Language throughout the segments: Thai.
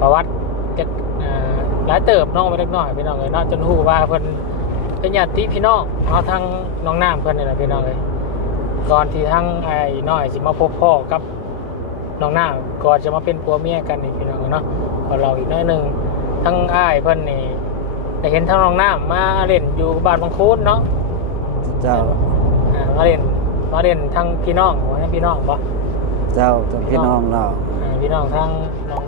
ประวัติจะเอ่อหลายเติบน้องไปเล็กน้อยพี่น้องเลยเนาะจนฮู้ว่าเพิ่นเป็นญาติพี่น้องเนาะทั้งน้องน้ำเพิ่นนี่แหละพี่น้องเลยก่อนที่ทั้งไอ้น้อยสิมาพบพ่อกับน้องน้ำก่อนจะมาเป็นผัวเมียกันนี่พี่น้องเลยเนาะก็เราอีกหน้อยหนึงทั้งอ้ายเพิ่นนี่ได้เห็นทั้งน้องน้ำมาเล่นอยู่บ้านบางคูนเนาะเจ้าอ่ามาเล่นมาเล่นทั้งพี่น้องว่าให้พี่น้องปะเจ้าทั้งพี่น้องเราอ่าพี่น้องทั้งน้อง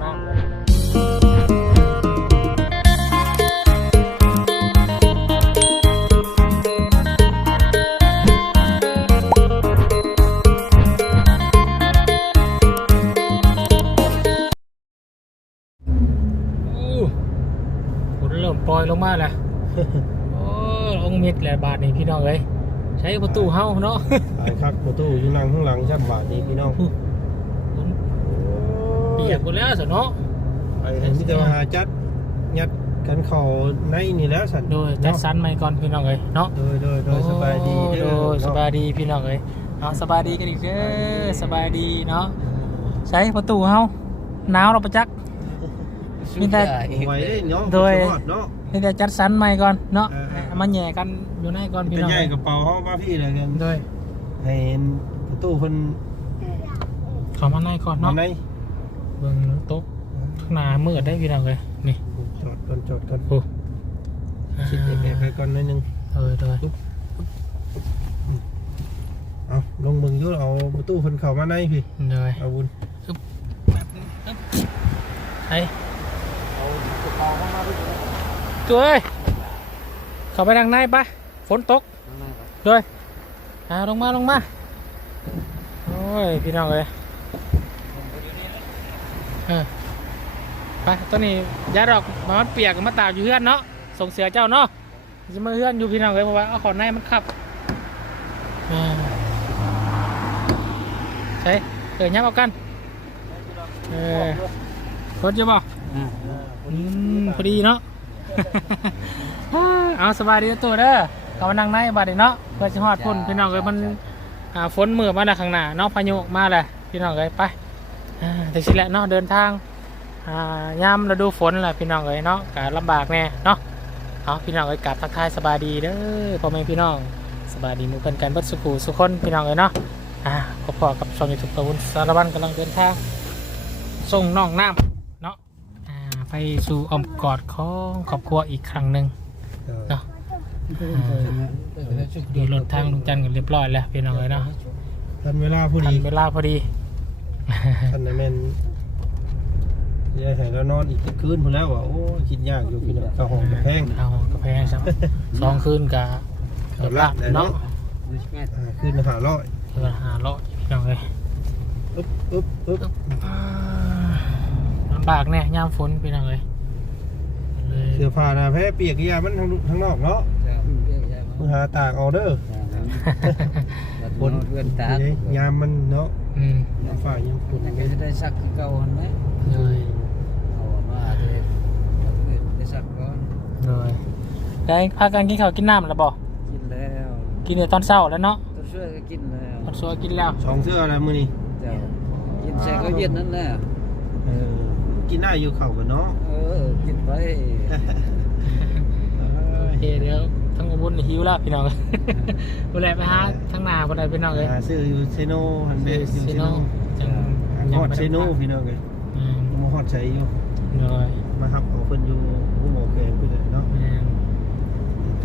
อยลงมาแล้วโอ้องมิดแหละบาทนี่พี่น้องเอ้ยใช้ประตูเฮาเนาะไอ้คักประตูอยู่นั่งข้างหลังช่ำบาทนี่พี่น้องฝนเปียกหมดแล้วสิเนาะไอ้ที่จะมาหาจัดยัดกันเข่าในนี่แล้วสันโดยจัดสรรใหม่ก่อนพี่น้องเอ้ยเนาะโดยโดยโดยสบายดีโอ้เด้โดอยสบายดีพี่น้องเอ้ยเอาสบายดีกันอีกเด้อสบายดีเนาะใช้ประตูเฮาหนาวเราประจักษ์มีแต่ไว้ได้เนาะโดยสุอเนาะ มีแต่จัดสรรใหม่ก่อนเนาะเออเออเอามาแหย่กันอยู่ในก่อนพี่เป็นน้องใหญ่เอ้ยกระเป๋าห้องมาพี่เลยกันโดยให้เห็นประตูคนเข้ามาในก่อนมาเนาะในเบิ่งโต๊ะข้างหน้ามืดได้พี่น้องเลยนี่จอดก่อนจอดก่อนโอ้ชิดแอบๆไปก่อนหนิดนึงเออเลยเอาลงมึงอยุ่เอาประตูคนเข้ามาในพี่เลยเอาบุญ ไอ้ตัว เอ้ยเข้าไปทางในปะฝนตกเลยอ่าลงมาลงมา โอ้ย พี่น้องเลยเออไปตัวนี้ยาดอกมันเปียกมาตากอยู่เฮือนเนาะส่งเสือเจ้าเนาะจะมาเฮือนอยู่พี่น้องเลยเพราะว่าเอาขอนในมันขับอ่าใช่เออยับเอากันเออรถจะบอกอืมพอดีเนาะ เอาสบายดีเด้อตัวเด้อเขามานั่งในบาดนี้เนาะเพื่อจะฮอดพุ่นพี่น้องเอ้ยมันอ่าฝนมือมาแล้วข้างหน้าเนาะพายุมาแล้วพี่น้องเอ้ยไปอ่าแต่สิแหละเนาะเดินทางอ่ายามฤดูฝนแหละพี่น้องเอ้ยเนาะกาลำบากแน่เนาะเอาพี่น้องเอ้ยกลับทักทายสบายดีเด้อพ่อแม่พี่น้องสบายดีหมู่เพิ่นกันเบิดสุขุสุขคนพี่น้องเอ้ยเนาะอ่าก็พอกับช่องยูทูบตะวันสารวัตรกำลังเดินทางส่งน้องน้ำเนาะอ่า ไปสู่อ้อมกอดของครอบครัวอีกครั้งหนึ่งเนาะดีรถทางลุงจันทร์กันเรียบร้อยแล้วพี่น้องเลยเนาะทันเวลาพอทันดีเวลาพอดีท่านนายแม่นยายให้เรานอนอีกคืนพอแล้วว่ะโอ้ยคิดยากอยู่พี่น้องเข้าห้องกับแพงเอากระแพงครับสองคืนกับเกือบละเนาะอ่าคืนหาร้อยเกือบห้าร้อยพี่น้องเลย อึ๊บอึ๊บอึ๊บ อ่าลำบากแน่ยามฝนพี่น้องเลยเลยเสื้อผ้าหนาแพ้เปียกยามันทั้งทั้งนอกเนาะมึงหาตากเอาเด้อบนเพื่อนตาเดี๋ยวยามมันเนาะอืมยามฝ่ายยามฝนยังจะได้สักเก่าหันไหมเลยเอามาเลยได้สักก่อนเลยได้พากันกินข้าวกินน้ำแล้วบ่กินแล้ว กินในตอนเช้าแล้วเนาะตัวช่วยก็กินแล้วตอนสวยกินแล้วสองเสื้ออะไรมือนี่เจ้ากินแช่ก็เย็นนั่นแหละเออ กินได้อยู่เข่ากันเนาะเออกินไปโอเคเดี๋ยวทั้งอุบลหิวแล้วพี่น้องบุแลไปหาทั้งนาบุแลพี่น้องเลยหาซื้ออยู่เซโนฮันเบสอยู่ซีเซโนโนจังฮอดเซโนพี่น้องเลยอืมมาฮอดใช้อยู่เลยมาฮับเอาเพิ่นอยู่ผู้หมอแกงเพิ่นเลยเนาะแม่น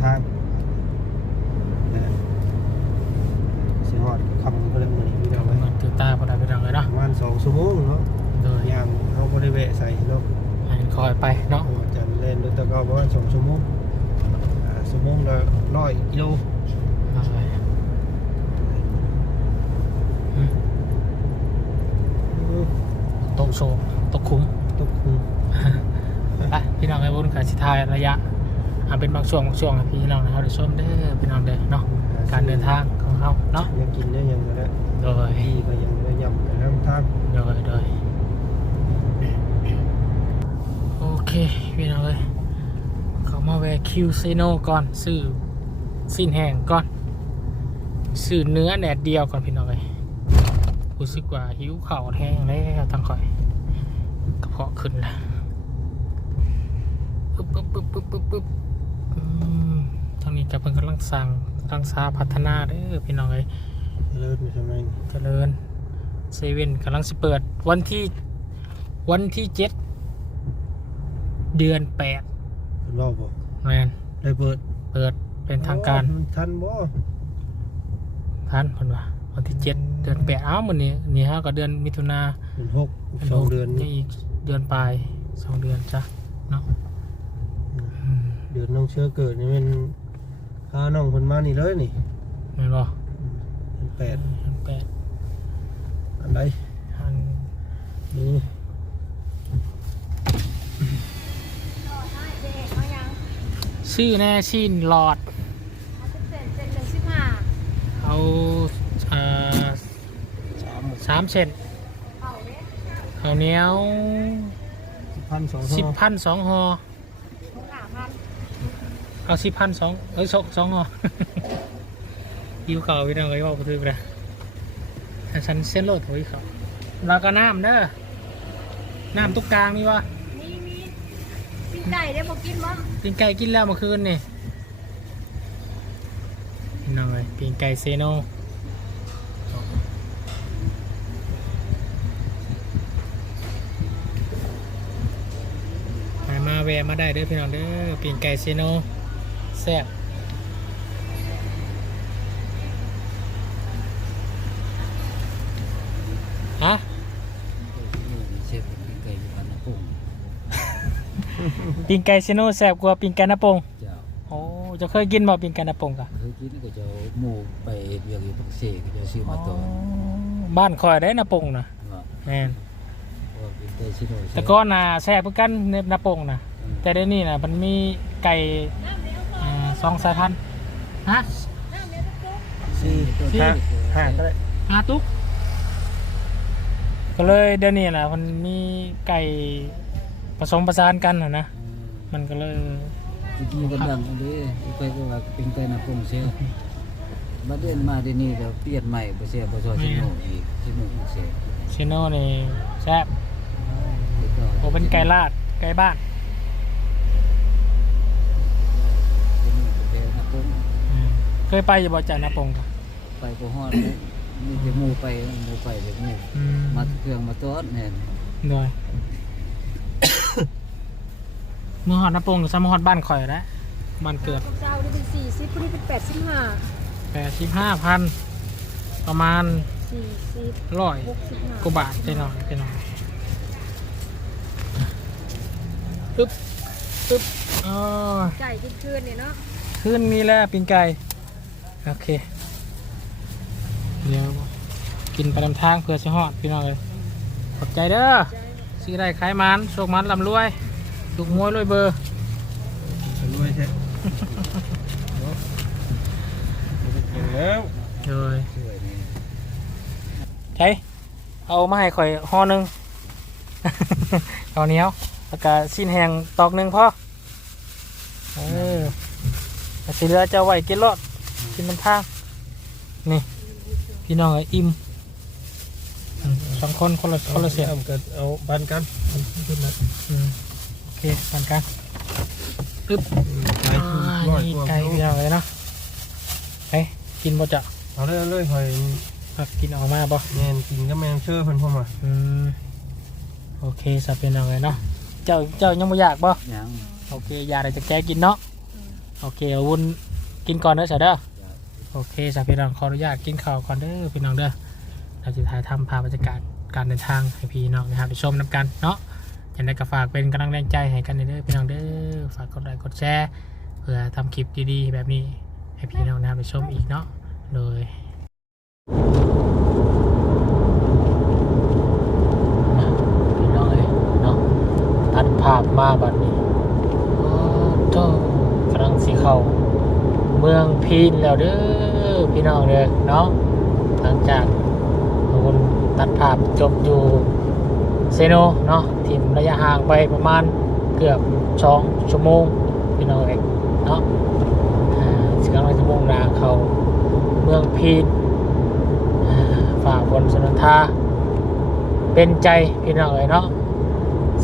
ทางสิฮอดคำเพิ่นมื้อนี้พี่น้องเอ้ยมันถือตาบุแลพี่น้องเลยเนาะประมาณ2ชั่วโมงเนาะ โดยยางเฮาบ่ได้แวะใส่เนาะให้คอยไปเนาะอาจารย์เล่นด้วยตะเกาประมาณ2ชั่วโมงอ่าชั่วโมงละ100กิโลเลยอืมอือตกโซมตกคุ้มตกคุงไปพี่น้องไอ้บุญกับสิทายระยะอ่าเป็นบางช่วงบางช่วงให้พี่น้องเขาได้ชมเด้อพี่น้องเด้อเนาะการเดินทางของเขาเนาะยังกินได้ยังแล้วโดยพี่ก็ยังได้ย่ำไปน้ำทางโดยโดยโอ เคพี่น้องเลยเขามาแวะคิวเซโนก่อนซื้อสิ้นแห้งก่อนซื้อเนื้อแดดเดียวก่อนพี่น้องเลยรู้สึกว่าหิวเข่าวแห้งแล้วทั้งข่อยกระเพาะขึ้นแล้วปึ๊บปึ๊บปึ๊บปึ๊บปึ๊บอืมตอนนี้กับเพิ่นกำลังสั่งกำลังสาพัฒนาเด้อพี่น้องเอ้ยเลิศมีใช่ไหมเจริญเซเว่นกำลังสิเปิดวันที่วันที่เจ็ด เดือนแปดคุณว่าบอกแมนได้เปิดเปิดเป็นทางการอ๋อทันบ่ท่านเพิ่นว่าวันที่เจ็ดเดือนแปดอ้าวมื้อนี้นี่ฮะก็เดือนมิถุนาเป็นหกอีกสองเดือนนี่อีกเดือนปลายสองเดือนจ้ะเนาะอืมเดือนน้องเชื้อเกิดนี่เป็นพาน้องคนมานี่เลยนี่แม่นบ่เป็นแปดเดือนแปดอันใดอัน นี่ ชื่อแน่ชินหลอดเอาเอ่อสามสามเซนข้าวเหนียวสิบพันสองสิบห้อพันสองห่อเอาสิบพันสองเอ้ยสองสองห่อยิวเข่าพี่น้องไอ้บอกไปถือไปเลยแต่ฉันเส้นโลดโอ้ยเขาแล้วก็น้ำเด้อน้ำตุกกลางมีวะมีมีปิ้งไก่ได้บอกกินมั้ง ปีนไก่กินแล้วเมื่อคืนนี่น้องเลยปีนไก่เซโนมาแวะมาได้เด้อพี่น้องเด้อปีนไก่เซโนแซ่บฮะ เชฟเป็นไก่อยู่บ้านนาปุ่ง ปีนไก่เซโนแซ่บกว่าปีนไก่นาปงเจ้าโอ้จะเคยกินบ่ปีนไก่นาปงกะเคยกินก็จะเอาหมูไปเรียกอยู่ปักเสก็จะซื้อมาต่อบ้านคอยได้นาปงนะว่าแม่นเพราะว่าเป็นไก่ชิโนแต่ก็น่ะแซ่บเหมือนกันในนาปงนะแต่เดี๋ยวนี้น่ะมันมีไก่อ่าสองสายพันธุ์ฮะ สี่สี่ห้าห้าก็ได้อาตุกก็เลยเดี๋ยวนี้น่ะมันมีไก่ผสมผสานกันน่ะนะ มันก็เลยเมื่อกี้ก็ดังอันนี้ไปก็ว่าเป็นไก่นาปุ่งเสียมาเดินมาเดี๋ยวนี้เราเปลี่ยนใหม่บ่เสียบ่ซอชิโนอีกชิโนอีกเสียเชโน่นี่แซ่บโอเป็นไก่ลาดไก่บ้านชิโนเป็นไก่นาปุ่งอืมเคยไปอยู่บ่จ่านาปงกะไปก็ฮอดเลยมีแต่หมูไปหมูไปแบบนี้อืมมาเครื่องมาตอดแน่นโดยเมื่อฮอดนาปงหรือซ้ำฮอดบ้านข่อยแล้วบ้านเกิดเจ้าได้เป็นสี่สิบคนนี้เป็นแปดสิบห้าแปดสิบห้าพันประมาณสี่สิบร้อยหกสิบห้ากว่าบาทไปหน่อยไปหน่อยปึ๊บปึ๊บอ๋อไก่กินคืนเนี่ยเนาะขึ้นมีแล้วปิงไก่โอเคเดี๋ยวกินไปลำทางเพื่อสิฮอดพี่น้องเลยขอบใจเด้อใจ ซื้อได้ขายมันโชคมันลำรวย ลูกมวยรวยเบอร์รวยแท้เก่งแล้วเลยช่วยนี่ใช่เอามาให้ข่อยห่อหนึ่งเอาเหนียวแล้วก็สิ้นแหงตอกหนึ่งพอเออแล้วสิเหลือจะเอาไว้กินรอดกินน้ำทาง นี่ พี่น้องเอ้ยอิ่มอืมสองคนคนละคนละเสียเอากันเอาบันกันขึ้นนะอืมโอ เคปันกันปึ๊บไก่อ่าร้อยนี่กว่าไก่พี่น้องเลยเนาะไปกินบ่จะเอาเลยเอาเลยหอยพักกินออกมาบ่แมนกินก็แมนเชื่อเพิ่นพ่อมาอืมโอเคสับเป็นยังไงเนาะเจ้าเจ้ายังไม่อยากบ่ยังโอเคอยากอะไรจะแกกินเนาะโอเคเอาวุ้นกินก่อนเด้อเสยเด้อโอเคสับเป็นยังขออนุญาตกินข้าวก่อนเด้อพี่น้องเด้อเราจะถ่ายทำภาพบรรยากาศการเดินทางให้พี่น้องนะครับไปชมนำกันเนาะ อย่างไรก็ฝากเป็นกำลังแรงใจให้กันเด้อพี่น้องเด้อฝากกดไลค์กดแชร์เพื่อทำคลิปดีๆ แบบนี้ให้พี่น้องนะครับไปชมอีกเนาะโดยพี่น้องเอ้ยเนาะตัดภาพมาบัดนี้โอ้โตกำลังสีเข้าเมืองพีนแล้วเด้อพี่น้องเด้อเนาะหลังจากคุณตัดภาพจบอยู่ เซโนเนาะทีมระยะห่างไปประมาณเกือบสองชั่วโมงพี่น้องเองเนาะสิบกำลังจะมุ่งหน้าเขาเมืองพีนฝ่าฝนสนทาเป็นใจพี่น้องเอ๋ยเนาะ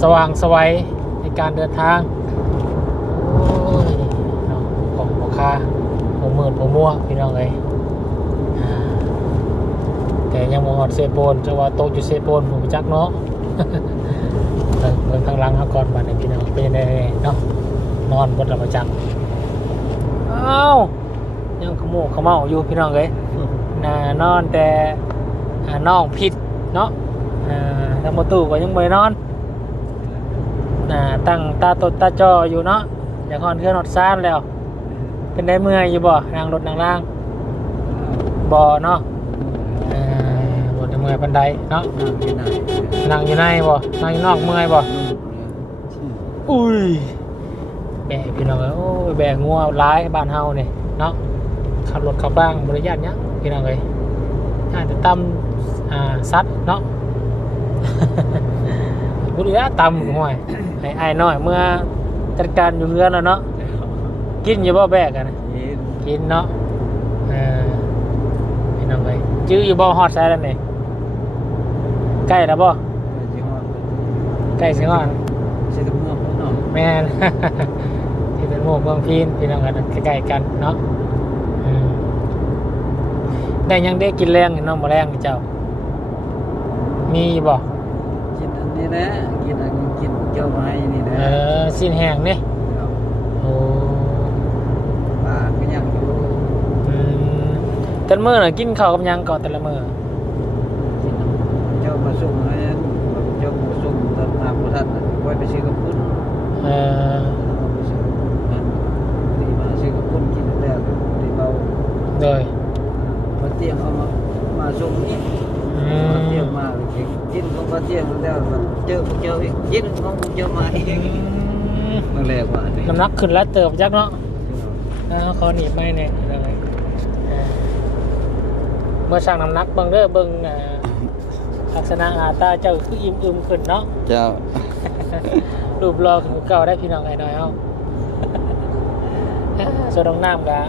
สว่างสวัยในการเดินทางของราผมหมื่นผมมั่วพี่น้องเลยอ่าแต่ยังมองหอดเซโปนจะว่าโตอยู่เซโปนผมไปจักเนาะ เบิ่งเบิ่งข้างหลังเขาก่อนบัดนี้พี่น้องเป็นยังไงเนาะนอนบนระประจักอ้าวยังขโมกขมเมาอยู่พี่น้องเลยน่านอนแต่น้องผิดเนาะอ่าทั้งประตูก็ยังไม่นอนอ่าตั้งตาตดตาจออยู่เนาะอยากหอนเครื่องหอดซ่านแล้ว เป็นได้เมื่อยอยู่บ่นางรถนางล่างบ่เนาะอ่าบ่ได้เมื่อยปันใดเนาะนั่งอยู่ไหนนั่งอยู่ในบ่นั่งอยู่นอกเมื่อยบ่อุ้ยแบกพี่น้องเอ้ยโอ้ยแบกงัวร้ายบ้านเฮาเนี่ยเนาะขับรถขับบ้างบริญาตยังพี่น้องเอ้ยอาจจะตำอ่าซัดเนาะบุรีละตำห่วยไอ้ไอ้น้อยเมื่อจัดการอยู่เรือนแล้วเนาะกินอยู่บ่แบกกันนะเห็นกินเนาะเออพี่น้องเอ้ยจื้ออยู่บ่ฮอดใส่แล้วนี่ ใกล้แล้วบ่จิฮอดใกล้สิฮอดสิกับเมืองเนาะแม่น ที่เป็นหมู่เมืองพีนพี่น้องกันใกล้ๆกันเนาะอืมได้ยังได้กินแรงเน้องมาแรงนี่เจ้า มีบ่ กินอันนี้นะกินอันกินเจ้าไม้นี่นะเออสิ้นแห้งนี่โอ้ปลาก็ยังอยู่อืมกันมื้อน่ะกินข้าวกับหยังก่อนแต่ละมื้อกินเจ้ามาส่งให้เจ้ามาส่งตอนมาพุทธันไว้ไปซื้อกับพุ่นเออไปซื้อมันดีมาซื้อกับพุ่นกินแล้วดีเบาโดยพอเตียงเอามามาส่งนี่อืพอเตียงมมากินของพอเตียงแล้วเจอพวกเจ้าอีกกินของพวกเจ้ามาอีกนั่นแหละว่านี่น้ำหนักขึ้นแล้วเติบจักเนาะอ่าขอหนีบไม่เนี่ยเลยอ่าเมื่อสั่งน้ำหนักเบิ่งเด้อเบิ่งอ่า ลักษณะอาตาเจ้าคืออิ่มอึมขึ้นเนาะเจ้ารูปรอคือเก่าได้พี่น้องไอ้น้อยเอาส่วนน้องน้ำกับ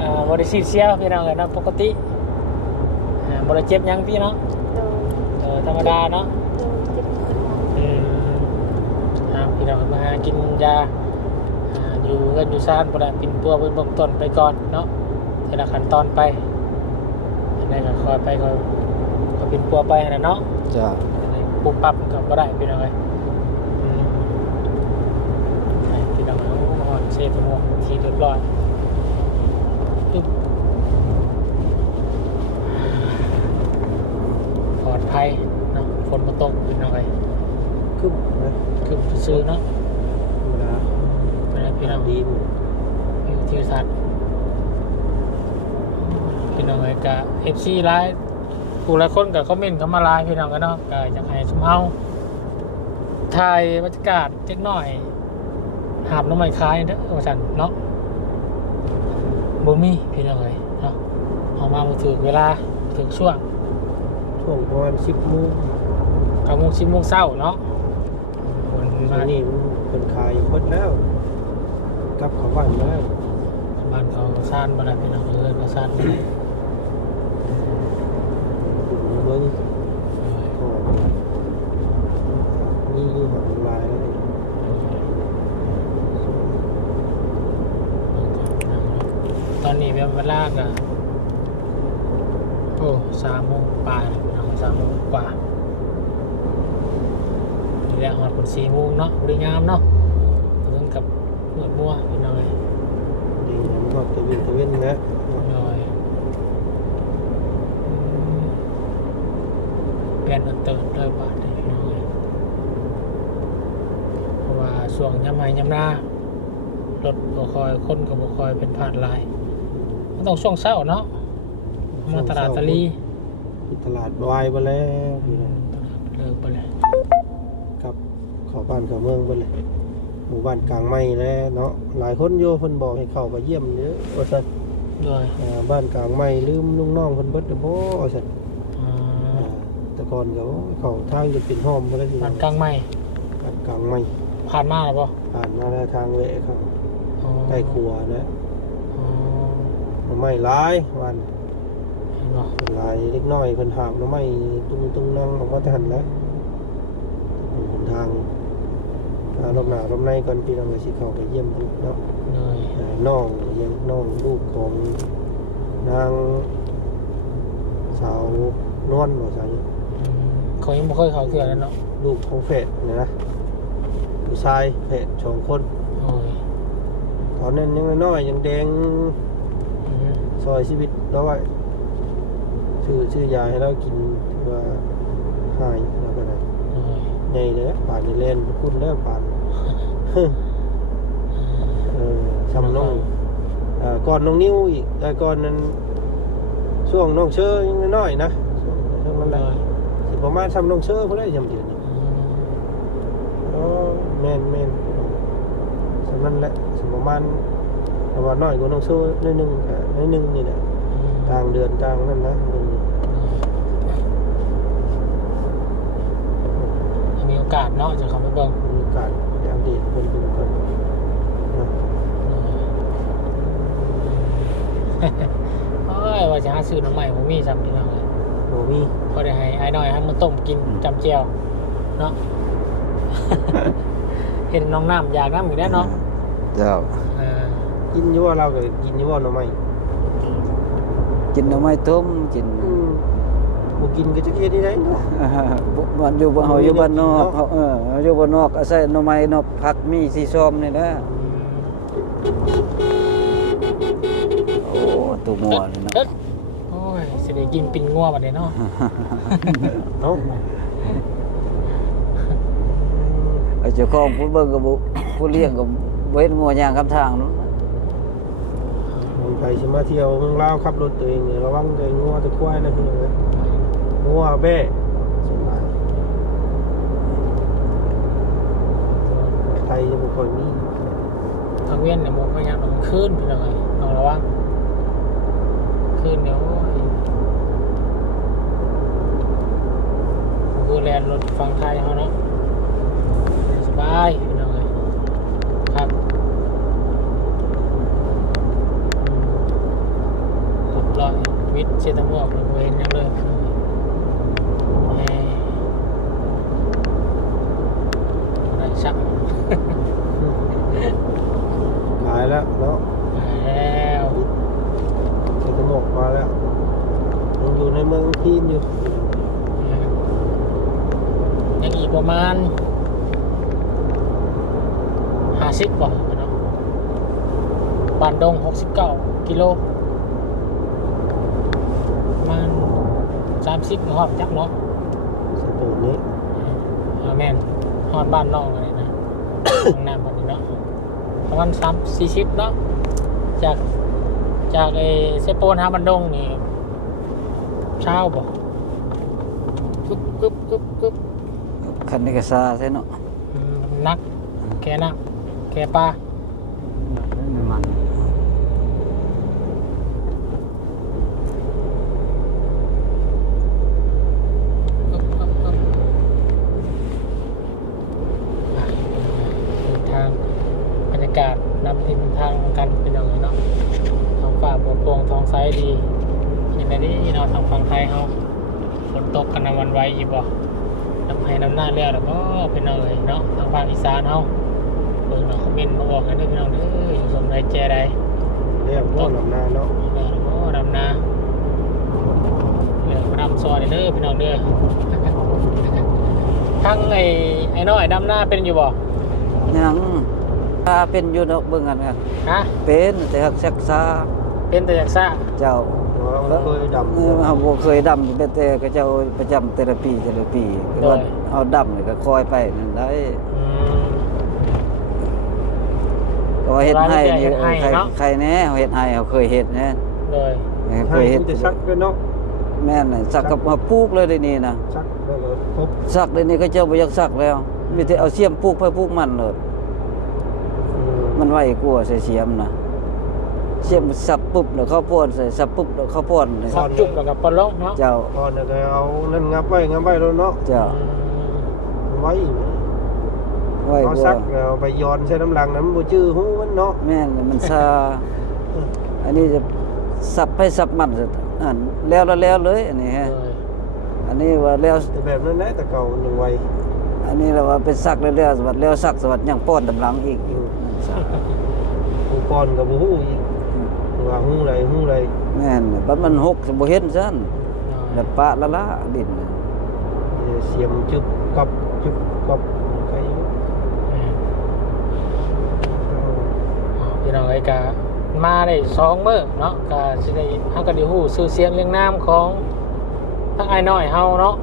อ่าบริสิทธิ์เสียพี่น้องไอ้น้องปกติอ่าบริเจ็บหยังพี่เนาะโดยเออธรรมดาเนาะโดยเจ็บหัวอืมอ่าพี่น้องมาหากินยาอ่าอยู่เงินอยู่ซ่านบ่ได้ปินตัวเป็นเบื้องต้นไปก่อนเนาะแต่ละขั้นตอนไปอันนี้ก็คอยไปคอย คอยปินปัวไปนะเนาะเจ้าปุ๊บปั๊บมันก็บ่ได้พี่น้องเอ้ยอืมให้พี่น้องเอาหอนเซฟหัวทีเรียบร้อยปึ๊บปลอดภัยเนาะฝนมาตกพี่น้องเอ้ยคึบนะคือซื้อๆเนาะธรรมดาเป็นไรพี่น้องดีนวิวทิวทัศน์พี่น้องเอ้ยกะ FC ไลน์ ผู้หลายคนกับคอมเมนต์เข้ามาไลน์พี่น้องกันเนาะก็อยากให้ชมเฮาถ่ายบรรยากาศเล็กหน่อย หาบน้ำมันคล้ายเด้อว่าซั่นเนาะบ่มีพี่น้องเอ้ยเนาะเอามาบ่ถึงเวลาบ่ถึงช่วงช่วงประมาณสิบโมง9โมง10โมงเช้าเนาะวันตอมานนี้มันเป็นขายหมดแล้วกลับเข้าบ้านมาแล้วบ้านเขาซ่านบ่ได้พี่น้องเอ้ยก็ซ่านบ่ได้ดูเบิ้งก็นี่หอมลายแล้ว ตอ นนี้แบบเวลาก็โอ้สามโมงปลายแล้วพี่น้องสามโมงกว่านี่แหละหอดคนสี่โมงเนาะบริงามเนาะถึงกับมืดมัวพี่น้องเอ้ยดีนะมันก็ตะเวนตะเวนนะน้อยเปลี่ยนอันเติร์ดเลยบาทนี่พี่น้องเอ้ยเพราะว่าช่วงยามไห้ยามหน้ารถบ่คอยคนก็บ่คอยเป็นผ่านหลาย มันต้องช่วงเช้าเนาะมาตลาดตะลีตลาดวายไปแล้วพี่น้องเลิกไปเลยครับเข้าบ้านเข้าเมืองไปเลยหมู่บ้านกลางไม้แล้วเนาะหลายคนโยเพิ่นบอกให้เข้าไปเยี่ยมเด้อว่าซั่นด้วยอ่าบ้านกลางไม้ลืมลุงน้องเพิ่นเบิดเด้อบ่ว่าซั่นอ่าอ่าแต่ก่อนก็โอ้ยเข้าทางจะเป็นห้อมบ่ได้พี่น้บ้าอนงกลางไม้บ้านกลางไม้ผ่านมาหรือเปล่าผ่านมาแล้วทางเละครับอ๋อใกล้ครัวนะอ๋อ ไม้หลายวันเห็นบ่หลายเล็กน้อยเพิ่นหาบหน่อไม้ตุ้งตุ้งนั่งออกมาแต่หันแล้วหนทางไปอ่ารอบหน้ารอบในก่อนพี่น้องก็สิเข้าไปเยี่ยมเพิ่นเนาะเลยอ่าน้องยังน้องลูกของนางสาวนวลบ่สาวนี่เขายังไม่เคยเขาเถื่อนแล้วเนาะลูกของเฟดเนี่ยนะผู้ชายเฟดสองคนโอ้ยตอนนั้นยังน้อยๆยังแดงอืม ซอยชีวิตแล้วว่าชื่อชื่อยาให้เรากินว่าหายแล้วก็ได้เลยใหญ่เลยป่านนี่เล่นคุณแล้วป่านเออซำน้องอ่าก่อนน้องนิ้วอีกแต่ก่อนนั้นช่วงน้องเชอยังน้อยๆนะช่วงช่วงนั้นแหละสิประมาณซำน้องเชอเพิ่นได้จำเดือนนี้อ๋อแม่นแม่นสำนั้นแหละสิประมาณ ประมาณน้อยกว่าน้องเชอนิดนึงอะนิดนึงนี่แหละกลางเดือนกลางนั่นนะเดือนนี้มีโอกาสเนาะจะเขาไปเบิ่งมีโอกาสไปอัปเดตคนเป็นคนนะเอ้ยว่าจะหาซื้อน้ำใหม่ผมมีซ้ำพี่น้องเลยโบมีก็ได้ให้ไอ้น้อยให้มันต้มกินจำเจียวเนาะเห็นน้องน้ำอยากน้ำอีกแล้วเนาะเจ้าเออ กินอยู่ว่าเราก็กินอยู่ว่าหน่อไม้กินหน่อไม้ต้มกินอืมบ่กินก็จะเฮ็ดได้ไดเนาะบ้านอยู่บ้านเฮาอยู่บ้านนอกเฮาเออเฮาอยู่บ้านนอกอาศัยหน่อไม้เนอกผักมีสีส้มนี่นะโอ้ตัวมัวนี่เนาะเอิ้นโอ้ยสิได้กินปิ่นงัวบัดนี้เนาะเนาะเอาเจ้าของผู้เบิ่งก็บ่ผู้เลี้ยงก็บ่เห็นงัวย่างคำทางนู้น มันไปสิมาเที่ยวเมืองลาวขับรถตัวเองเนี่ยระวังใจงัวตะควายนะพี่น้องเอ้ยงัวแบ้สบายไทยจะบ่ค่อยมีทางเวียนเนี่ยหมกไม่ยังต้องขึ้นพี่น้องเลยต้องระวังขึ้นเดี๋ยวคือแลนรถฟังไทยเขาเนาะสบายพี่น้องเลยครับเรียบร้อย วิทย์เชตามวกเวนยังเลยแหม่อะไรชักขายแล้วเนาะแล้วเศรษฐมกมาแล้วยังอยู่ในเมืองพีนอยู่ยังอีกประมาณห้าสิบกว่าเนาะบานดงหกสิบเก้ากิโลประมาณสามสิบหอดจักเนาะสตูนี้เออแม่นหอดบ้านนอกอะไรนะ ห้องน้ำบันนี้เนาะประมาณสามสี่สิบเนาะจากจากไอ้เซโปนฮาบันดงนี่เช้าบ่กึบกึบกึบกึบคันนี้ก็ซาใช่เนาะอืมนัก แกนักแกปลา ไม่มัน ปึ๊บปึ๊บปึ๊บอะเดินทางบรรยากาศนำทีมทางกันเป็นยังไงเนาะท้องฟ้าโปร่งโปร่งท้องใสดีอย่างไรนี่เนาะทางฝั่งไทยเขาฝนตกกันในวันไว้อีกบ่น้ำไห้น้ำหน้าเรียกแล้วก็เป็นยังไงเนาะทางภาคอีสานเขาเบิ่งเนาะคอมเมนต์มาบอกกันเด้อพี่น้องเด้ออยู่สมไรแจใดเรียกว่าลำนาเนาะเออโอ้ดำนาเหลือมาดำซอยเด้อพี่น้องเด้อทั้งไอ้ไอ้น้อยดำนาเป็นอยู่บ่ยังถ้าเป็นอยู่เนาะเบิ่งกันกันฮะเป็นแต่หักซักซาเป็นแต่อยากซ่าเจ้าเราเคยดำเออเฮาบ่เคยดำแต่แต่ก็เจ้าประจำแต่ละปีแต่ละปีก็ว่า เอาดำนี่ก็คอยไปนั่นได้อืมก็ว่าเฮ็ดให้นี่เฮ็ดให้ใครเนาะใครแน่เฮาเฮ็ดให้เฮาเคยเฮ็ดแน่เลยเคให้ยเฮ็ดจะซักด้วยเนาะแม่นน่ะสักกับมาปลูกเลยเดี๋ยวนี้นะซักแล้วก็พบสักเดี๋ยวนี้ก็เจ้าบ่อยากสักแล้วมีแต่เอาเสียมปลูกไปปลูกมันเลยมันไวกว่าใส่เสียมนะเสียมสับปุ๊บแล้วเข้าป้อนใส่สับปุ๊บแล้วเข้าป้อนเลยสับจุกแล้วกับปลาล้องเนาะเจ้าก่อนก็เอานั่นงับไว้งับไว้แล้วเนาะเจ้า ไว้ไว้เอากซัว่ากแล้วไปย้อนใส่น้ำลังน้ำบ่จื้อหูมันเนาะแม่นมันซาอันนี้จะสับให้สับมันสุดอันแล้วแล้วแล้วเลยอันนี้เลฮะยอันนี้ว่าแล้วแต่แบบนั้นแหละแต่เก่ามันยังไวออันนี้เราว่าเป็นสักเรื่อยๆสวัสดิ์แล้วสักสวัสดิ์ยังป้อนตำลังอีกอยู่สักผู้ก่อนกับผู้ฮู้อีกว่าฮู้ไรฮู้ไรแม่นน่ะบัดมันหกจะบ่เห็นซั่นแล้วปะละละดินน่ะ เสียมจึบกับจึบกับใครอยู่พี่น้องไอ้กามาได้สองมื้อเนาะก็สิได้เฮาก็ได้ฮู้ชื่อเสียงเรียงนามของทั้งไอ้น้อยเฮาเนาะ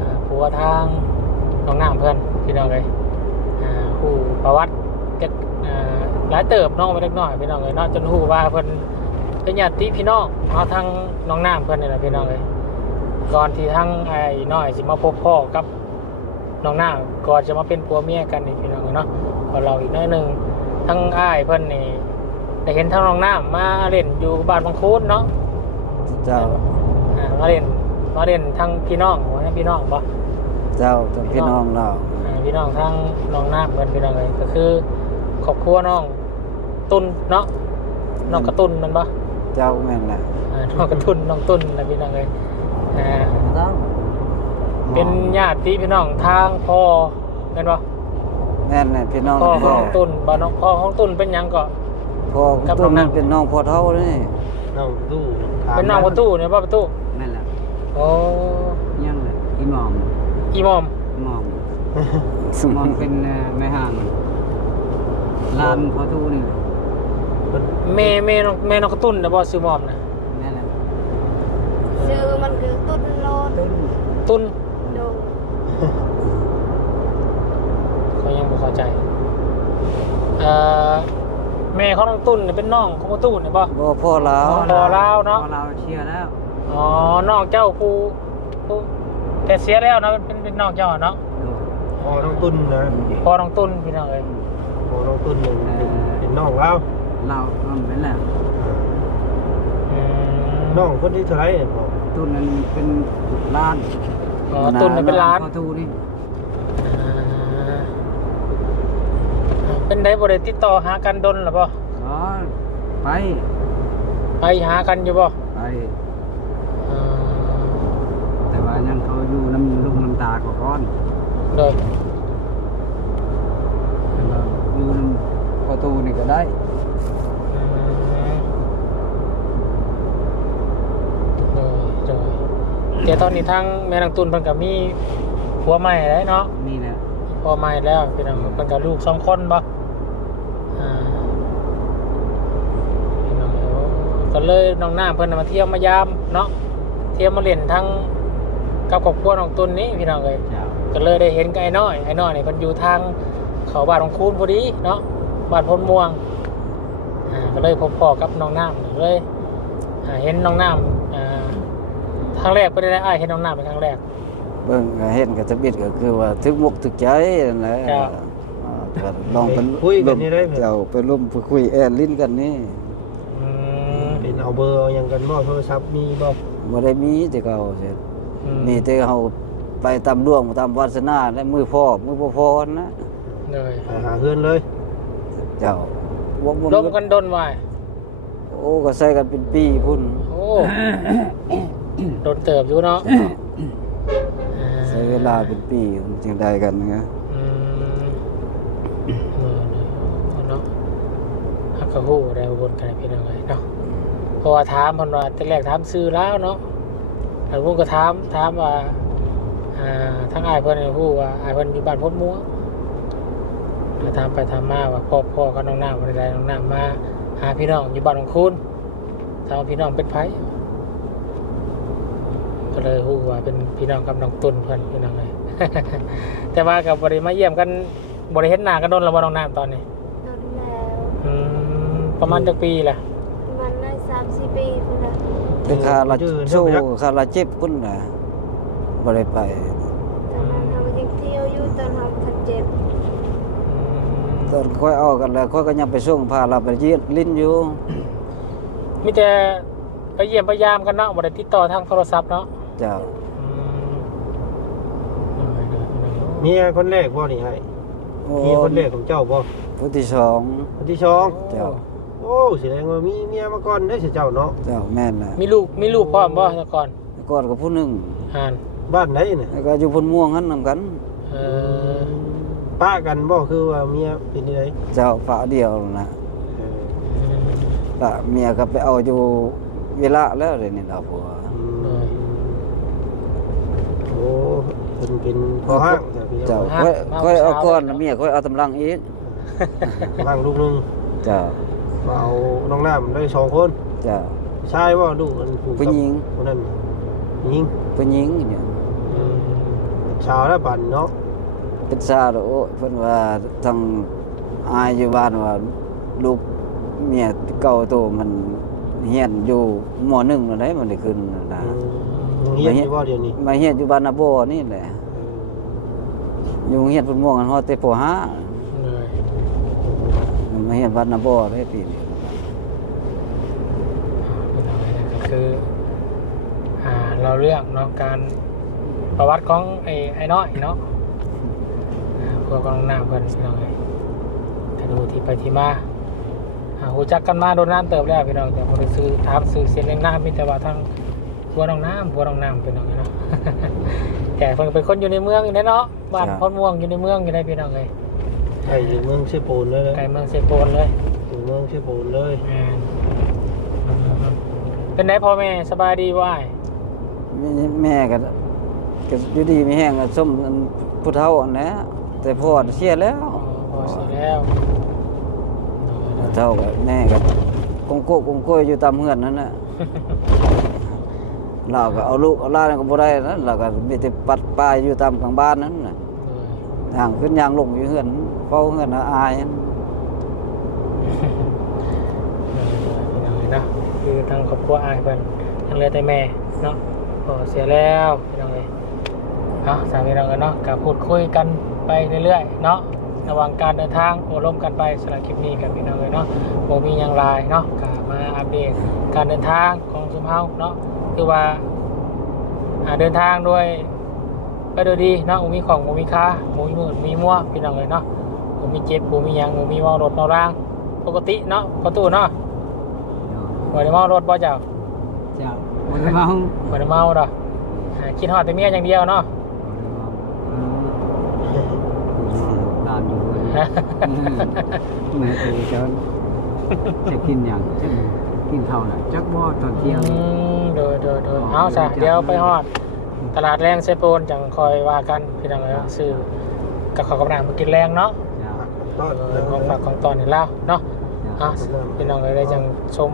อ่าผัวทางน้องน้ำเพิ่อนพี่น้องเอ้ยอ่าฮู้ประวัติจักอ่าหลายเติบน้องไปเล็กน้อยพี่น้องเอ้ยเนาะจนฮู้ว่าเพิ่นเป็นญาติพี่น้องเฮาทางน้องน้ำเพิ่นนี่แหละพี่น้องเอ้ย ก่อนที่ทั้งไอ้น้อยสิมาพบพ่อกับน้องน้ำก่อนจะมาเป็นผัวเมียกันนี่พี่น้องเอ้ยเนาะพอเราอีกหน้อยหนึงทั้งอ้ายเพิ่นนี่ได้เห็นทางน้องน้ำมาเล่นอยู่บ้านบางคูนเนาะเจ้าอ่ามาเล่นมาเล่นทางพี่น้องว่าให้พี่น้องปะเจ้าทั้งพี่น้องเราอ่าพี่น้องทางน้องน้ำเพิ่นพี่น้องเลยก็คือครอบครัวน้องตุนเนาะน้องกระตุนแมันปะเจ้าแม่นน่ะอ่าน้องกระตุนน้องตุนนะพี่น้องเลย อ่าเจ้าเป็นญาติพี่น้องทางพ่อเป็นปะแม่นน่ะพี่น้องพ่อขพ่อองตุนบ้านน้องพ่อของตุนเป็นหยังก็ พ่อกับต้นน้นั้องนๆเป็นน้องพ่อเท่านี่น้องตู้เป็นน้องประตูเนี่ยป่ะประตูนั่นแหละโอ้ยังเลยอีหมอมอีหมอมอีหมอมหมอมเป็นเอ่อแม่ห่างลานพอตู้นี่แม่แม่น้องแม่น้องกระตุนนะบ่ซื้อหมอมนะนั่นแหละ ชื่อมันคือต้นโลดต้นตุนโดเขายังไม่เข้าใจเอ่อแม่เขาต้องตุนเนี่ยเป็นน้องของประตูเนี่ยป่ะ บ่พ่อลาวอ๋อลาวเนาะ พอเราเชียร์แล้วอ๋อน้องเจ้าผู้ผู้แต่เสียแล้วเนาะเป็นเป็นน้องเจ้าเนาะพอน้องตุ้นนะพอน้องตุนพี่น้องเอ้ยพอน้องตุ้นหนึ่งเป็นน้องเราเราก็เป็นแหละอืมน้องคนที่เท่าไหรเนี่ยพ่อ ต้นนั้นเป็นลานอ๋อตุนเนี่ยเป็นร้าน พอตู้นี่อ่าเป็นได้บริติดต่อหากันดนหรือป่ะอ๋อไป ไปหากันอยู่ป่ะไป แต่ว่ายังเขาอยู่น้ำลุงน้ำตาก็ก้อนโดยแต่ว่าอยู่น้ำพอตู้นี่ก็ได้โดยโดย เดี๋ยวตอนนี้ทางแม่นางตุนเพิ่นก็มีผัวใหม่แล้วเนาะนี่แหละพ่อใหม่แล้วพี่น้องเพิ่นก็ลูกสองคนบ่อ่าพี่น้องเอ้ยก็เลยน้องน้าเพิ่นน่ะมาเที่ยวมายามเนาะเที่ยวมาเล่นทั้งกับครอบครัวน้องตุนนี้พี่น้องเอ้ย เจ้าก็เลยได้เห็นกับไอ้น้อย ไอ้น้อยนี่เพิ่นอยู่ทางเขาบ้านของคูนพอดีเนาะบ้านพลม่วงอ่าก็เลยพบพ่อกับน้องน้ำเลยอ่าเห็นน้องน้ำอ่า ครั้งแรกเพิ่นได้อ้ายเห็นน้องน้ำเป็นครั้งแรก เบิ่งก็เห็นก็จะบิดก็คือว่าถึกมุกถึกใจนั่นแหละครับ อ่าก็ลองเป็นคุยกันนี่ได้เจ้าไปร่วมคุยแอนลิ้นกันนี่อืมเป็นเอาเบอร์เอาหยังกันบ่โทรศัพท์มีบ่บ่ได้มีแต่เก่าเสร็จอืมีแต่เฮาไปตามดวงตามวาสนาและมือพ่อมือบ่พอนะ เลยไปหาเพื่อนเลยเจ้าบ่บ่รวมกันดนไว้โอ้ก็ใส่กันเป็นปีพุ่น โอ้ โดนเติบอยู่เนาะใช้เวลาเป็นปีจึงได้กันนะอืมเออเนาะฮักกะฮู้ได้บนกันพี่น้องเลยเนาะเพราะว่าถามเพิ่นว่าแต่แรกถามซื้อแล้วเนาะแล้วผมก็ถามถามว่าอ่าทั้งอ้ายเพิ่นนี่ฮู้ว่าอ้ายเพิ่นอยู่บ้านพดมัวแล้วถามไปถามมาว่าพ่อพ่อกับน้องน้ำบ่ได้ได้น้องน้ำมาหาพี่น้องอยู่บ้านของคุณถามว่าพี่น้องเป็นไผ ก็เลยฮู้ว่าเป็นพี่น้องกับน้องตุนเพิ่นพี่น้องเลยแต่ว่ากับบริมาเยี่ยมกันบริเห็นหน้ากันโดนระบน้องน้ำตอนนี้โดนแล้วอืมประมาณจักปีแหละมันได้สามสี่ปีพุ่นละเป็นค่าละสู้ค่าละเจ็บพุ่นน่ะบ่ได้ไปตอนนั้นเรายังเที่ยวอยู่ตอนเราทันเจ็บตอนค่อยเอากันแล้วค่อยก็ยังไปส่งพาเราไปยืดลิ้นอยู่มีแต่ไปเยี่ยมไปยามกันเนาะบริติดต่อทางโทรศัพท์เนาะ เจ้าอืมเมียคนแรกบ่นี่ให้โอ้เมียคนแรกของเจ้าบ่ผู้ที่สองคนที่สองเจ้าโอ้แสดงว่ามีเมียมาก่อนได้อสิเจ้าเนาะเจ้าแม่นน่ะมีลูกมีลูกพร้อมบ่แต่ก่อนก่อนกับผู้หนึ่งอ่านบ้านไหนน่ะแล้วก็อยู่พุ่นม่วงหันนำกัน เออป้ากันบ่คือว่าเมียเป็นที่ไหนเจ้าฝาเดียวนะปะเมียก็ไปเอาอยู่เวลาแล้วเลยนี่เราผัว โอ้ เป็นเป็นพ่อห้างแต่พี่เจ้าเจ้าค่อยค่อยเอาก้อนเมียค่อยเอาตำลังอีกห้างลูกหนึงเจ้ามาเอาน้องน้ำได้สองคนเจ้าชายว่าลูกมันผูกกับผู้หญิงคนนั้นหญิงผู้หญิงเนี่ยชาวแล้วปั่นเนาะเป็นซาโดโอ้เพิ่นว่าทางอายอยู่บ้านว่าลูกเมียเก่าโตมันเฮียนอยู่มหนึ่งนั่นแหละมันได้ขึ้นนั่นนะยัง เฮียนอยู่ว่าเดี๋ยวนี้มาเฮียนอยู่บ้านนาโบนี่แหละอยู่เฮียนพุ่นม่วงกันฮอดแต่ปห้าเลยมันมาเฮียนบ้านนาโบได้ปีนี้เป็นอะไรนะก็คืออ่าเราเลือกเนาะการประวัติของไอ้ไอ้น้อยเนาะอ่าเพื่อของหน้าเพื่อนพี่น้องเลยแต่ดูที่ไปที่มาอ่าหูจักกันมาโดนน้ำเติบแล้วพี่น้องแต่พอได้ซื้อถามซื้อเสียงเลี้ยงน้ำมีแต่ว่าทาง บัวน้องน้ำบัวน้องน้ำพี่น้องเนาะแต่เพิ่นเป็นคนอยู่ในเมืองอยู่ในเนาะบ้านพอนม่วงอยู่ในเมืองอยู่ในพี่น้องเลยไอ้อยู่เมืองเชโปนเลยนะไกลเมืองเซโปนเลยอยู่เมืองเชโปนเลยแม่นเป็นไงพ่อแม่สบายดีบ่อ้ายแม่ก็ก็อยู่ดีมีแห้งก็ส้มอันผู้เฒ่าอันนะแต่พ่อเสียแล้วอ๋อพอเสียแล้วผู้เฒ่าก็แม่ก็กงโกกงโกยอยู่ตามเฮือนนั่นน่ะ เราก็เอาลูกเอาหลานก็บ่ได้นะเราก็มีแต่ปัดปลายอยู่ตามกลางบ้านนั้นน่ะย่างขึ้นย่างลงอยู่เฮือนเฝ้าเฮือนเอาอายนั่นเนาะคือทางครอบครัวอายเพิ่นทั้งเหลือแต่แม่เนาะพอเสียแล้วพี่น้องเอ้ยเนาะสามพี่น้องกันเนาะก็พูดคุยกันไปเรื่อยๆเนาะระหว่างการเดินทางโอลมกันไปสำหรับคลิปนี้กับพี่น้องเลยเนาะโมมีหยังหลายเนาะก็มาอัปเดตการเดินทางของซุมเฮาเนาะ คือว่าอ่าเดินทางด้วยไปโดยดีเนาะบ่มีของบ่มีค่าบ่มีมืดมีมัวพี่น้องเลยเนาะบ่มีเจ็บบ่มีหยังบ่มีเมารถเมาราง ปกติเนาะประตูเนาะบ่ได้เมารถบ่เจ้าเจ้าบ่ได้เมาบ่ได้เมาดอกอ่าคิดฮอดแต่เมียอย่างเดียวเนาะตามอยู่แม่ตัวเจ้าจะกินอย่างจะกินเท่าไหร่จักบ่ตอนเที่ยงอืมโดยโดยโดยเอาซะเดี๋ยวไปฮอด ตลาดแรงเซโปนจังคอยว่ากันพี่น้องเอ้ยซื้อกับข้าวกับน้ำมากินแรงเนาะเจ้าก็เออของฝากของตอนนี่แล้วเนาะอะพี่น้องเอ้ยได้จังชม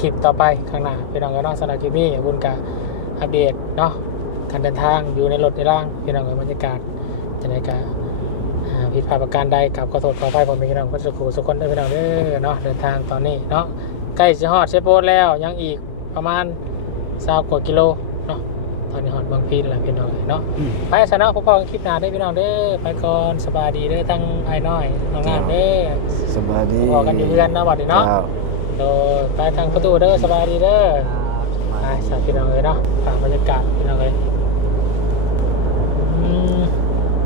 คลิปต่อไปข้างหน้าพี่น้องเอ้ยเนาะสำหรับคลิปนี้บุญกะอัปเดตเนาะการเดินทางอยู่ในรถในร่างพี่น้องเอ้ยบรรยากาศจะได้กะอ่าผิดพลาดประการใดกับขอโทษขออภัยผมพี่น้องเพื่อนสุขุสุขคนด้อพี่น้องเด้อเนาะเดินทางตอนนี้เนาะใกล้จะฮอดเซโปนแล้วยังอีกประมาณ 20กว่ากิโลเนาะตอนนี้ฮอดบางพีนแล้วพี่น้องเอ้ยเนาะอืมไปสนะพบกันคลิปหน้าเด้อพี่น้องเด้อไปก่อนสบายดีเด้อทั้งไอ้น้อยน้องงานเด้อสบายดีพอกันอยู่เพื่อนเนาะบัดนี้เนาะจ้โดยไปทางประตูเด้อสบายดีเด้อไปสาพี่น้องเลยเนาะฝากบรรยากาศพี่น้องเลยอืม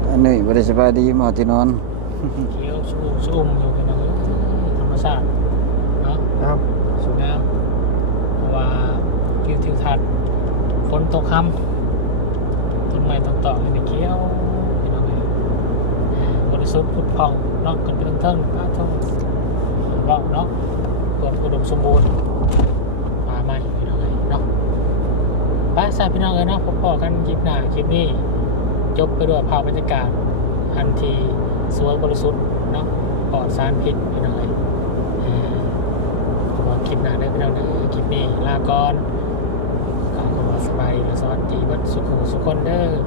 อันนี้บ่ได้สบายดีหมอที่นอนเขียวชุ่มชุ่มอยู่พี่น้องเลยธรรมชาติเนาะครับสวยงามเพราะว่า วิวทิวทัศน์ฝนตกค่ำต้นไม้ต้นต่อเลยเขียวพี่น้องบริสุทธิ์ผุดผ่องเนาะกันไปทั้งเทิงพระท่องเบาเนาะเปิดอุดมสมบูรณ์มาใหม่พี่น้องเนาะไปสาพี่น้องเลยเนาะพบพอกันคลิปหน้าคลิปนี้จบไปด้วยภาพบรรยากาศอันทีสวยบริสุทธิ์เนาะปลอดสารพิษพี่น้องเลยคลิปหน้าได้พี่น้องนะคลิปนี้ลาก่อน สบายดีและสวัสดีวัดสุขุสุขคนเดอร์